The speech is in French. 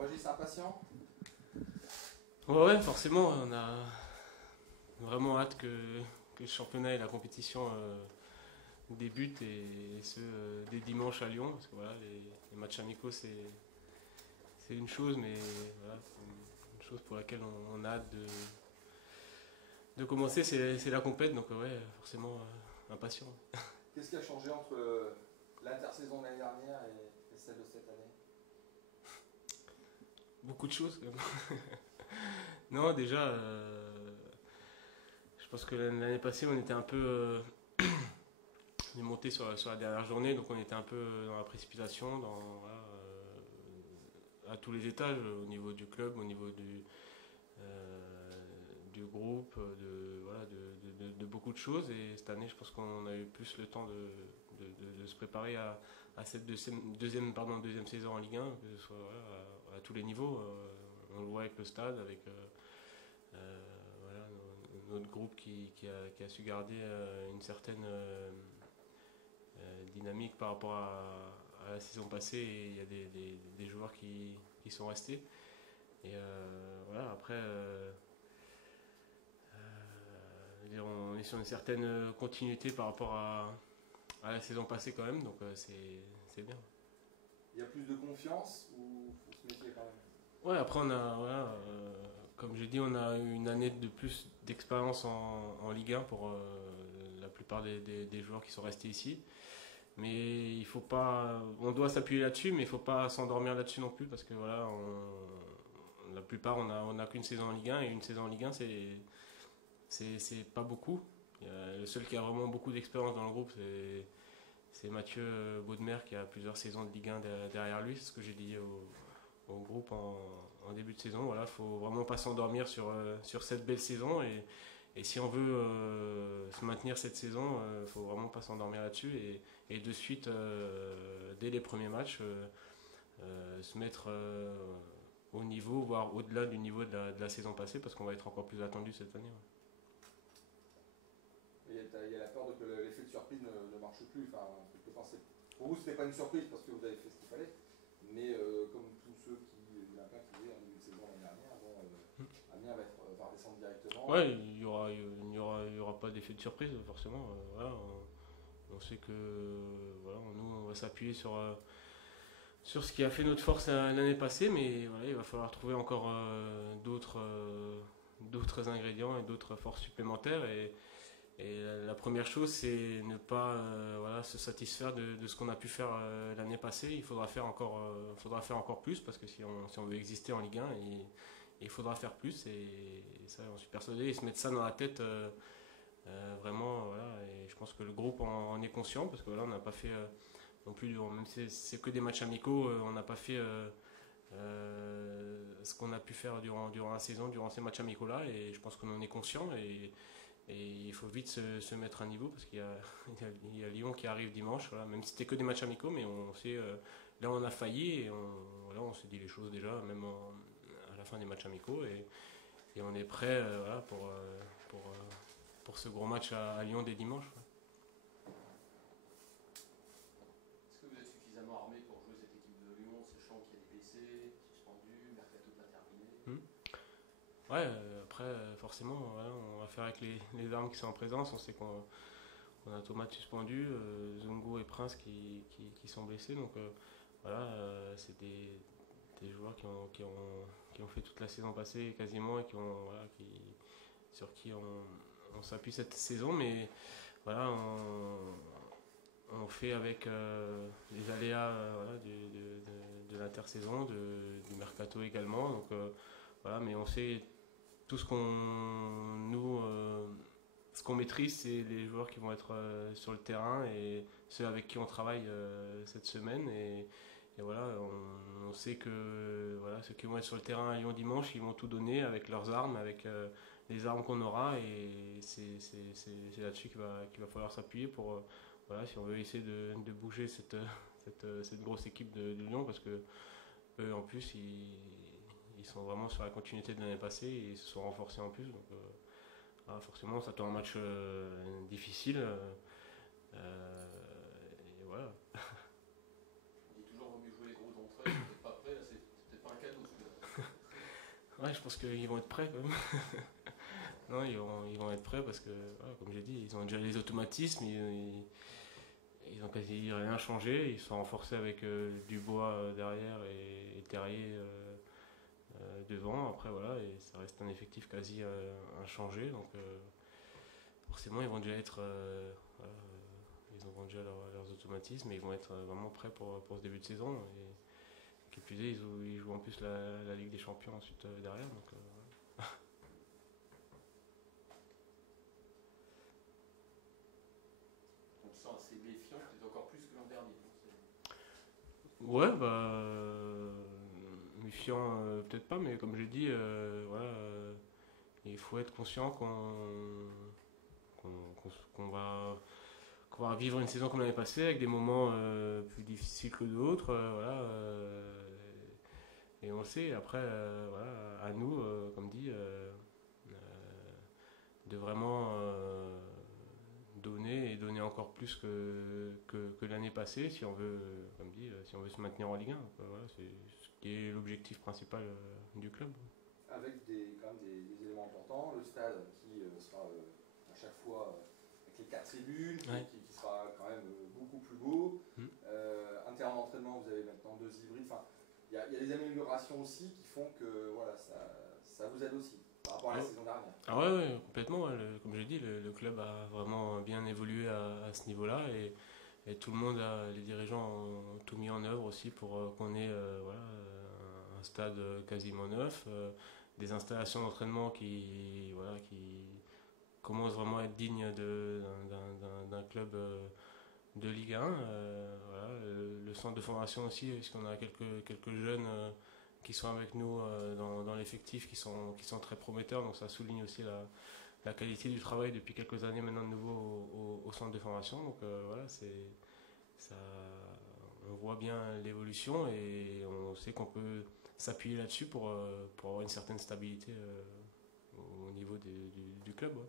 Régis, impatient? Ouais, forcément, on a vraiment hâte que le championnat et la compétition débutent et ce dès dimanche à Lyon. Parce que voilà, les matchs amicaux c'est une chose, mais voilà, c'est une chose pour laquelle on a hâte de commencer, c'est la compète, donc ouais, forcément impatient. Qu'est-ce qui a changé entre l'intersaison de l'année dernière et celle de cette année? Beaucoup de choses quand même. Non, déjà, je pense que l'année passée, on était un peu. On est monté sur la dernière journée, donc on était un peu dans la précipitation, voilà, à tous les étages, au niveau du club, au niveau du groupe, voilà, de beaucoup de choses. Et cette année, je pense qu'on a eu plus le temps de se préparer à cette deuxième saison en Ligue 1, que ce soit voilà, à tous les niveaux. On le voit avec le stade, avec voilà, notre groupe qui a su garder une certaine dynamique par rapport à la saison passée. Et il y a des joueurs qui sont restés. Et voilà, après, on est sur une certaine continuité par rapport à la saison passée quand même, donc c'est bien. Il y a plus de confiance ou faut se méfier quand même? Ouais, après on a, voilà, comme j'ai dit, on a eu une année de plus d'expérience en Ligue 1 pour la plupart des joueurs qui sont restés ici. Mais il faut pas, on doit s'appuyer là-dessus, mais il faut pas s'endormir là-dessus non plus parce que voilà, la plupart on a qu'une saison en Ligue 1 et une saison en Ligue 1 c'est pas beaucoup. Le seul qui a vraiment beaucoup d'expérience dans le groupe c'est Mathieu Baudemer qui a plusieurs saisons de Ligue 1 derrière lui, c'est ce que j'ai dit au groupe en début de saison. Voilà, faut vraiment pas s'endormir sur cette belle saison et si on veut se maintenir cette saison, faut vraiment pas s'endormir là-dessus et de suite, dès les premiers matchs, se mettre au niveau, voire au-delà du niveau de la saison passée, parce qu'on va être encore plus attendu cette année. Il y a la peur que l'effet de surprise ne marche plus. Enfin, pour vous, c'était pas une surprise parce que vous avez fait ce qu'il fallait. Mais comme tous ceux il y en a plein qui disaient en début de saison l'année dernière, bon, Amiens va redescendre directement. Ouais, il y aura pas d'effet de surprise forcément. Voilà, on sait que voilà, nous on va s'appuyer sur ce qui a fait notre force l'année passée, mais voilà, il va falloir trouver encore d'autres ingrédients et d'autres forces supplémentaires. Et la première chose, c'est ne pas voilà, se satisfaire de ce qu'on a pu faire l'année passée. Il faudra faire encore plus parce que si on veut exister en Ligue 1, il faudra faire plus. Et ça, j'en suis persuadé. Et se mettre ça dans la tête, vraiment. Voilà, et je pense que le groupe en est conscient parce que voilà, on n'a pas fait non plus, même si c'est que des matchs amicaux, on n'a pas fait ce qu'on a pu faire durant la saison, durant ces matchs amicaux-là. Et je pense qu'on en est conscient. Et il faut vite se mettre à niveau parce qu'il y a, il y a Lyon qui arrive dimanche. Voilà. Même si c'était que des matchs amicaux, mais on sait, là on a failli et voilà, on s'est dit les choses déjà, même à la fin des matchs amicaux. Et on est prêt voilà, pour ce gros match à Lyon dès dimanche. Est-ce que vous êtes suffisamment armé pour jouer cette équipe de Lyon, sachant qu'il y a des blessés, suspendus, Mercato pas terminé? Ouais, après, forcément, voilà, on va faire avec les armes qui sont en présence. On sait qu'on a Thomas suspendu, Zongo et Prince qui sont blessés. Donc voilà, c'est des joueurs qui ont fait toute la saison passée quasiment et voilà, sur qui on s'appuie cette saison. Mais voilà, on fait avec les aléas voilà, de l'intersaison, du mercato également. Donc voilà, mais on sait tout ce ce qu'on maîtrise, c'est les joueurs qui vont être sur le terrain et ceux avec qui on travaille cette semaine. Et voilà, on sait que voilà, ceux qui vont être sur le terrain à Lyon dimanche, ils vont tout donner avec leurs armes, avec les armes qu'on aura. Et c'est là-dessus qu'il va falloir s'appuyer pour, voilà, si on veut essayer de bouger cette grosse équipe de Lyon, parce que eux, en plus, ils sont vraiment sur la continuité de l'année passée et ils se sont renforcés en plus. Donc, voilà, forcément, ça tombe un match difficile. Et voilà. On dit toujours vaut mieux jouer les gros d'entrée, c'est peut-être pas prêt, là c'est peut-être pas un cadeau. Ouais, je pense qu'ils vont être prêts quand même. Non, ils vont être prêts parce que, voilà, comme j'ai dit, ils ont déjà les automatismes, ils ont quasi rien changé. Ils sont renforcés avec Dubois derrière et Terrier devant. Après, voilà, et ça reste un effectif quasi inchangé. Donc, forcément, ils vont déjà être. Voilà, ils auront déjà leurs automatismes et ils vont être vraiment prêts pour ce début de saison. Et qui plus est, ils jouent en plus la Ligue des Champions ensuite derrière. Donc, On se sent assez méfiant, peut-être encore plus que l'an dernier. ouais, bah. Méfiant, peut-être pas, mais comme j'ai dit, voilà, il faut être conscient qu'on va vivre une saison comme l'année passée avec des moments plus difficiles que d'autres. Voilà, et on le sait. Après, voilà, à nous, comme dit, de vraiment donner et donner encore plus que l'année passée si on veut, comme dit, si on veut se maintenir en Ligue 1. Donc, voilà, c'est ce qui est l'objectif principal du club. Avec quand même des éléments importants, le stade qui sera à chaque fois avec les 4 tribunes, Ouais. qui sera quand même beaucoup plus beau. Mm. Un terrain d'entraînement, vous avez maintenant 2 hybrides. Enfin, il y a des améliorations aussi qui font que voilà, ça vous aide aussi par rapport à la saison dernière. Ah ouais, complètement. Ouais. Comme je l'ai dit, le club a vraiment bien évolué à ce niveau-là et tout le monde, les dirigeants ont tout mis en œuvre aussi pour qu'on ait voilà, un stade quasiment neuf, des installations d'entraînement qui commencent vraiment à être dignes d'un club de Ligue 1. Voilà, le centre de formation aussi, parce qu'on a quelques jeunes qui sont avec nous dans l'effectif, qui sont très prometteurs, donc ça souligne aussi la qualité du travail depuis quelques années maintenant de nouveau au centre de formation. Donc voilà, ça, on voit bien l'évolution et on sait qu'on peut s'appuyer là-dessus pour avoir une certaine stabilité au niveau du club. Ouais.